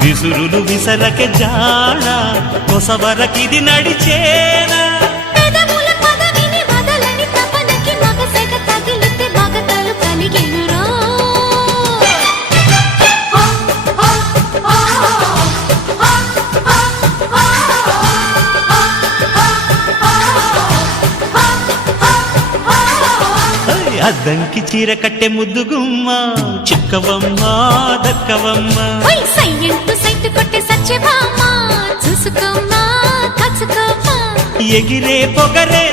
విసురులు విసరకే జాడ కొసవరకిది నడిచేనా అద్దంకి చీర కట్టె ముద్దుగుమ్మ చిక్కవమ్మ దక్కవమ్మ సైట్ కొట్టే సత్యభామ చూసుకోమ్మా కాచుకోమ్మా ఎగిరే పొగరే